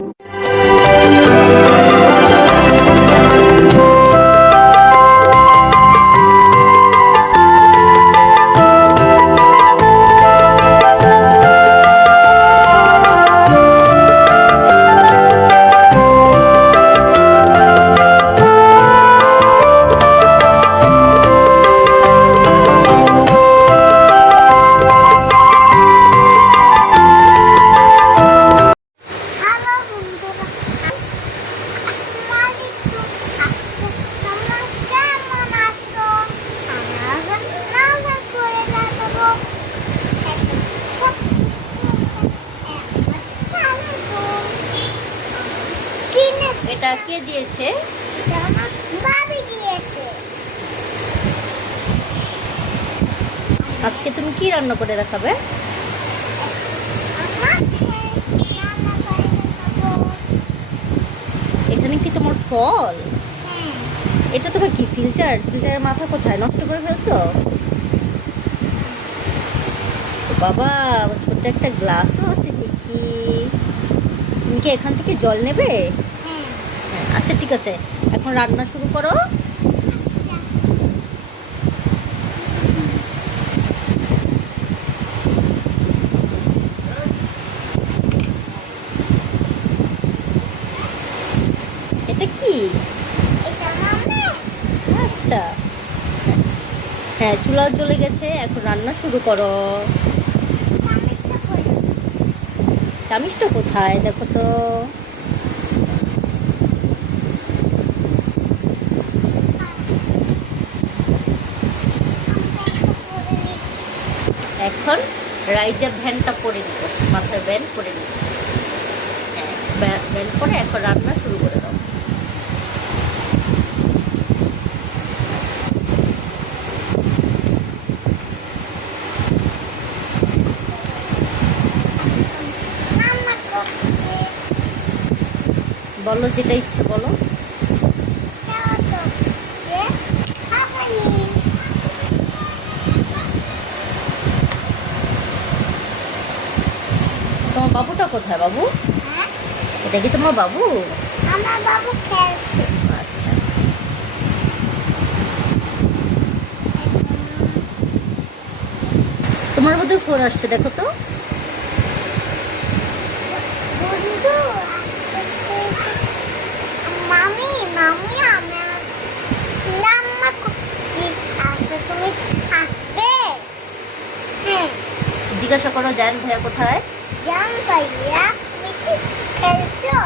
you. এটা কে দিয়েছে। আজকে তুমি কি রান্না করে দেখাবে? দেখাবো। এখানে কি তোমার ফল? হ্যাঁ। এটা তোমার কি ফিল্টার? ফিল্টারের মাথা কোথায়? নষ্ট করে ফেলছো? বাবা ছোট্ট একটা গ্লাসও আছে দেখি। তুমি কি এখান থেকে জল নেবে? আচ্ছা ঠিক আছে। এখন রান্না শুরু করো। এটা কি? আচ্ছা। হ্যাঁ চুলা জ্বলে গেছে। এখন রান্না শুরু করো। চামিচটা কোথায়? দেখো তো। এখন রাইজা ভ্যানটা পরে নিব মাথার ভ্যান পরে নিচ্ছি। হ্যাঁ ভ্যা- ভ্যান পরে এখন রান্না শুরু করে দাও বলো যেটা ইচ্ছে বলো চাও তো যে আপনি তোমার বাবুটা কোথায় বাবু? হ্যাঁ? এটা কি তোমার বাবু? আমার বাবু খেলছে। আচ্ছা। তোমার বোধহয় ফোন আসছে দেখো তো। মামি মামি আমি আসতে তুমি আসবে? হ্যাঁ। জিজ্ঞাসা করো জান ভাইয়া কোথায়? জান ভাইয়া তুমি কি খেলছো?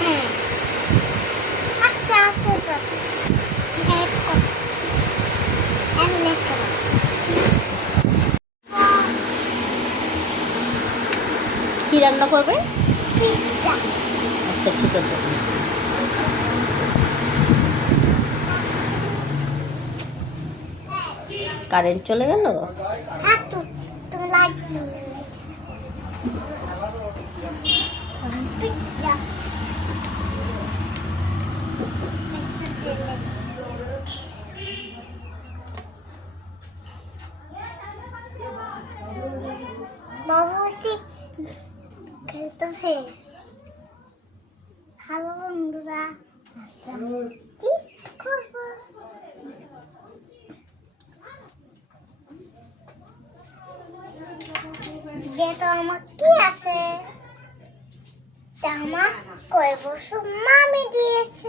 হ্যাঁ আচ্ছা আসো তো লেট আমি লেট করো কি রান্না করবে? আচ্ছা ঠিক আছে। কারেন্ট চলে গেল? থাক তো তুমি লাইট পিজ্জা পিজ্জা দিলে বাবু কি খেলতেছে হ্যালো বন্ধুরা আসসালাম কি করব যেটা আমার কি আছে জামা কয় বছর মামি দিয়েছে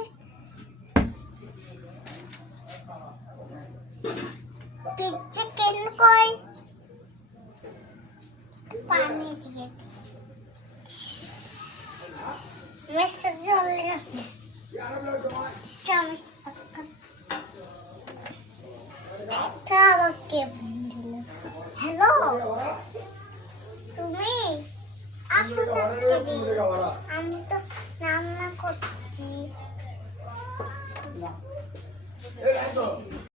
পিজ্জা কেন কয় পানি দিয়েছে মেসটা জ্বলে গেছে চামচ একটা আবার কে হ্যালো তুমি আসো তাড়াতাড়ি আমি তো রান্না করছি।